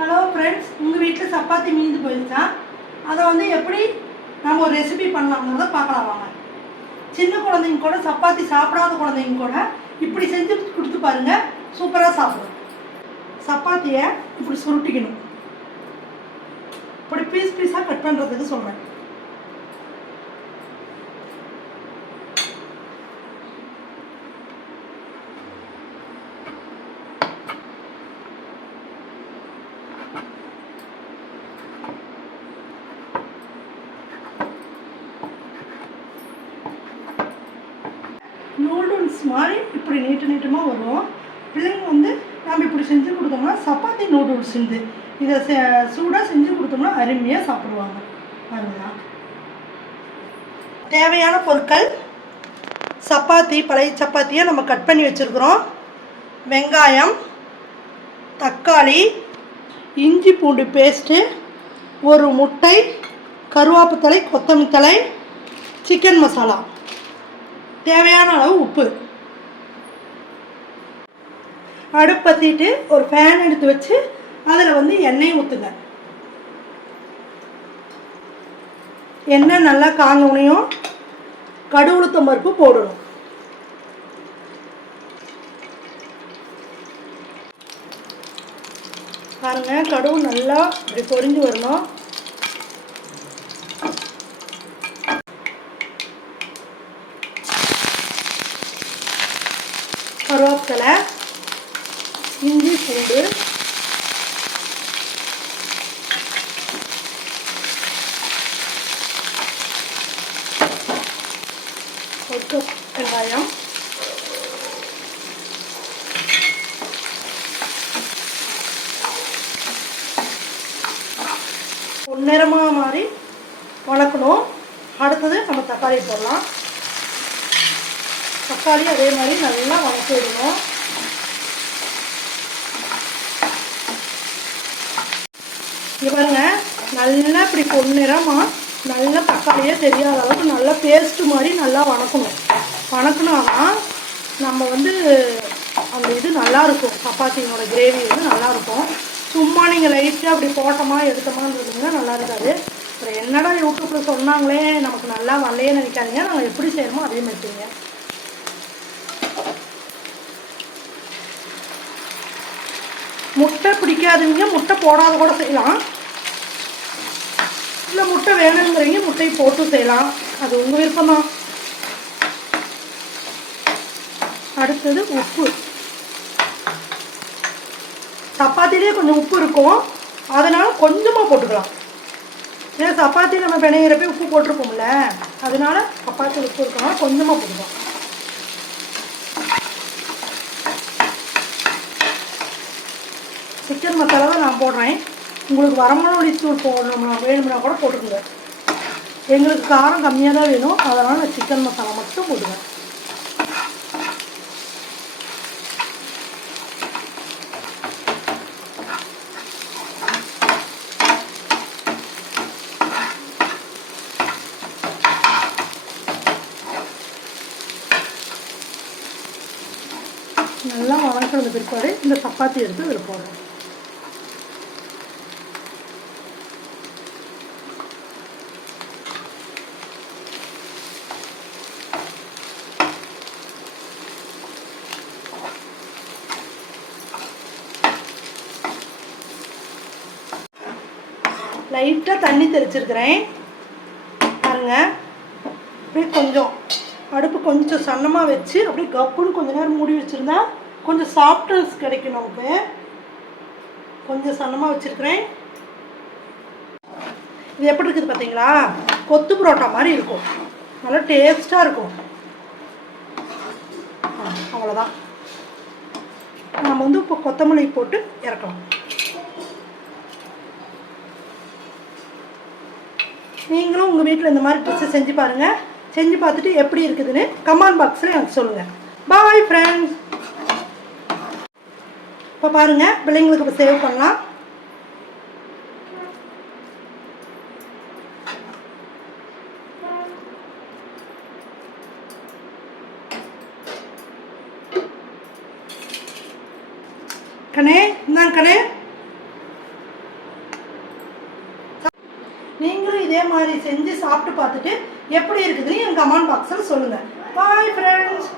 Hello friends, உங்கள் வீட்டில் சப்பாத்தி மீந்து போயிருச்சா? அதை எப்படி நம்ம ஒரு ரெசிபி பண்ணலாம்ங்கிறத பார்க்கலாம் வாங்க. சின்ன குழந்தைங்க கூட, சப்பாத்தி சாப்பிடாத குழந்தைங்க கூட இப்படி செஞ்சு கொடுத்து பாருங்கள், சூப்பராக சாப்பிடும். சப்பாத்தியை இப்படி சுருட்டிக்கணும். இப்படி பீஸ் பீஸாக கட் பண்ணுறதுக்கு சொல்கிறேன். நூடுல்ஸ் மாதிரி இப்படி நீட்டமாக வரும். பிள்ளைங்க நாம் இப்படி செஞ்சு கொடுத்தோம்னா சப்பாத்தி நூடுல்ஸ் இதை சூடாக செஞ்சு கொடுத்தோம்னா அருமையாக சாப்பிடுவாங்க. பாருங்களா, தேவையான பொருட்கள்: சப்பாத்தி, பழைய சப்பாத்தியை நம்ம கட் பண்ணி வச்சுருக்குறோம். வெங்காயம், தக்காளி, இஞ்சி பூண்டு பேஸ்ட்டு, ஒரு முட்டை, கருவேப்பிலை, கொத்தமல்லி தழை, சிக்கன் மசாலா, தேவையான அளவு உப்பு. அடுப்பு பற்றிட்டு ஒரு ஃபேன் எடுத்து வச்சு அதில் எண்ணெய் ஊற்றுங்க. எண்ணெய் நல்லா காஞ்சோனையும் கடுகு உளுத்தம் பருப்பு போடணும். பாருங்க, கடுகு நல்லா இப்படி பொரிஞ்சு வரணும். கருவேப்பிலை, இஞ்சி பூண்டு, ஒரு கப் வெங்காயம், பொன்னிறமாக மாதிரி வணக்கணும். அடுத்தது நம்ம தக்காளி போடலாம். தக்காளி அதே மாதிரி நல்லா வதக்கி விடணும். இங்கே பாருங்க, நல்லா இப்படி பொன்னிறமாக நல்லா தக்காளியே தெரியாத அளவுக்கு நல்லா பேஸ்ட்டு மாதிரி நல்லா வணக்கணும். வணக்கினாதான் நம்ம அந்த இது நல்லாயிருக்கும். சப்பாத்தியோட கிரேவி நல்லாயிருக்கும். சும்மா நீங்கள் லைட்டாக அப்படி போட்டோமா எடுத்தோமான்றதுங்க நல்லா இருக்காது. அப்புறம் என்னடா யூடியூப்பில் சொன்னாங்களே நமக்கு நல்லா வரலையே நினைக்காதீங்க. நாங்கள் எப்படி செய்யணுமோ அதே மாதிரிங்க. முட்டை பிடிக்காதுங்க, முட்டை போடாத கூட செய்யலாம். இல்லை முட்டை வேணுங்கிறீங்க, முட்டையை போட்டு செய்யலாம். அது உங்கள் விருப்பம்தான். அடுத்தது உப்பு. சப்பாத்திலே கொஞ்சம் உப்பு இருக்கும், அதனால் கொஞ்சமாக போட்டுக்கலாம். ஏன்னா சப்பாத்தி நம்ம பிணையிறப்ப உப்பு போட்டிருப்போம்ல, அதனால சப்பாத்தி உப்பு இருக்கணும், கொஞ்சமாக போட்டுக்கலாம். சிக்கன் மசாலாவை நான் போடுறேன். உங்களுக்கு வரமிளகாய் தூள் போடணும்னா வேணும்னா கூட போட்டுக்கோங்க. எங்களுக்கு காரம் கம்மியாக தான் வேணும், அதனால் நான் சிக்கன் மசாலா மட்டும் போடுவேன். நல்லா வதக்கினது பிற்பாடு இந்த சப்பாத்தி எடுத்து இதில் போடுறேன். லைட்டாக தண்ணி தெளிச்சிருக்கிறேன். பாருங்க, அப்படியே கொஞ்சம் அடுப்பு கொஞ்சம் சன்னமாக வச்சு அப்படியே கப்புன்னு கொஞ்சம் நேரம் மூடி வச்சுருந்தா கொஞ்சம் சாஃப்ட்னஸ் கிடைக்கும் நமக்கு. கொஞ்சம் சன்னமாக வச்சுருக்கிறேன். இது எப்படி இருக்குது பார்த்தீங்களா? கொத்து புரோட்டா மாதிரி இருக்கும், நல்லா டேஸ்ட்டாக இருக்கும். அவ்வளோதான். நம்ம இப்போ கொத்தமல்லி போட்டு இறக்கலாம். நீங்களும் உங்கள் வீட்டில் இந்த மாதிரி டிஷ்ஷை செஞ்சு பாருங்கள். செஞ்சு பார்த்துட்டு எப்படி இருக்குதுன்னு கமெண்ட் பாக்ஸில் எனக்கு சொல்லுங்கள். Bye friends. இப்போ பாருங்கள், பிள்ளைங்களுக்கு இப்போ சேவ் பண்ணலாம். கண்ணே, இந்தாங்க கண்ணே. நீங்களும் இதே மாதிரி செஞ்சு சாப்பிட்டு பார்த்துட்டு எப்படி இருக்குதுன்னு என் கமெண்ட் பாக்ஸில் சொல்லுங்கள். Bye friends.